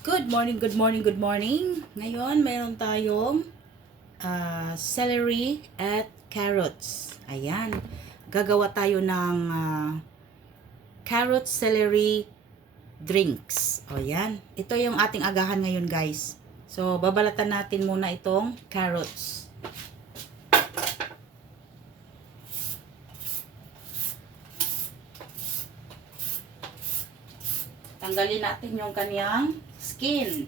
Good morning, good morning, good morning. Ngayon, meron tayong celery at carrots. Ayan. Gagawa tayo ng carrot celery drinks. O yan. Ito yung ating agahan ngayon, guys. So, babalatan natin muna itong carrots. Tanggalin natin yung kanyang skin.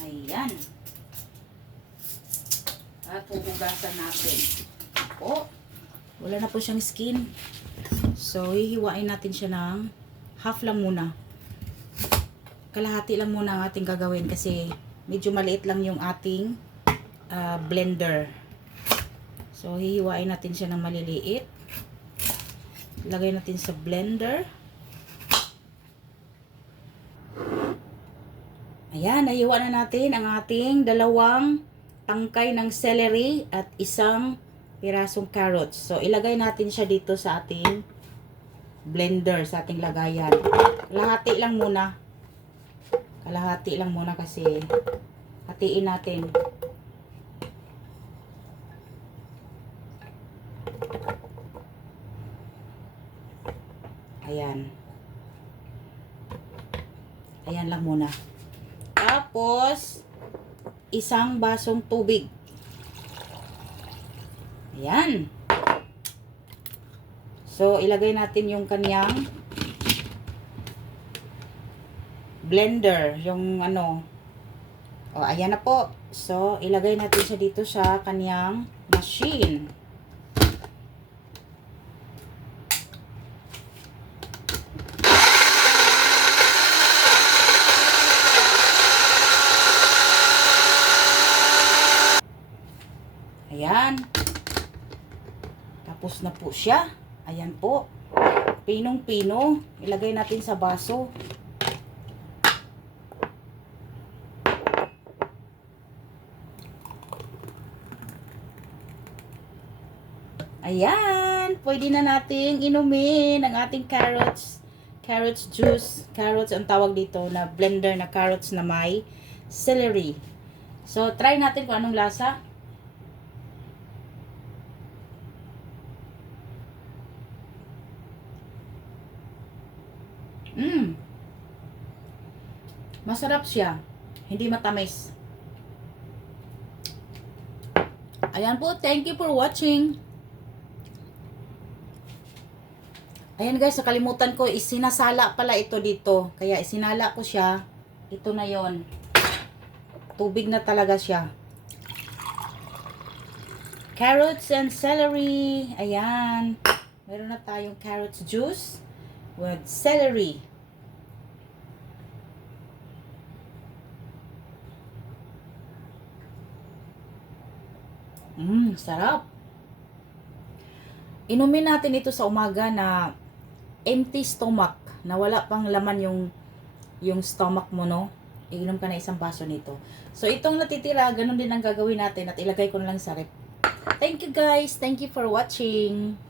Ayan. At huhugasan natin. O, wala na po siyang skin. So, hihiwain natin siya ng half lang muna. Kalahati lang muna ang ating gagawin kasi medyo maliit lang yung ating blender. So, hihiwain natin siya ng maliliit. Lagay natin sa blender. Ayan, nahiwa na natin ang ating dalawang tangkay ng celery at isang pirasong carrots. So, ilagay natin siya dito sa ating blender, sa ating lagayan. Kalahati lang muna. Kalahati lang muna kasi hatiin natin. Ayan. Ayan lang muna. Tapos, isang basong tubig. Ayan. So, ilagay natin yung kanyang blender. Yung ano. O, ayan na po. So, ilagay natin siya dito sa kanyang machine. Ayan. Tapos na po siya. Ayan po. Pinong-pino. Ilagay natin sa baso. Ayan. Pwede na nating inumin ang ating carrots. Carrots juice. Carrots ang tawag dito na blender na carrots na may celery. So, try natin kung anong lasa. Masarap siya. Hindi matamis. Ayan po. Thank you for watching. Ayan guys, nakalimutan ko. Isinasala pala ito dito. Kaya isinala ko siya. Ito na yon. Tubig na talaga siya. Carrots and celery. Ayan. Meron na tayong carrots juice with celery. Sarap. Inumin natin ito sa umaga na empty stomach, na wala pang laman yung stomach mo, no? Iinom ka na isang baso nito. So, itong natitira, ganun din ang gagawin natin at ilagay ko na lang sa rep. Thank you guys. Thank you for watching.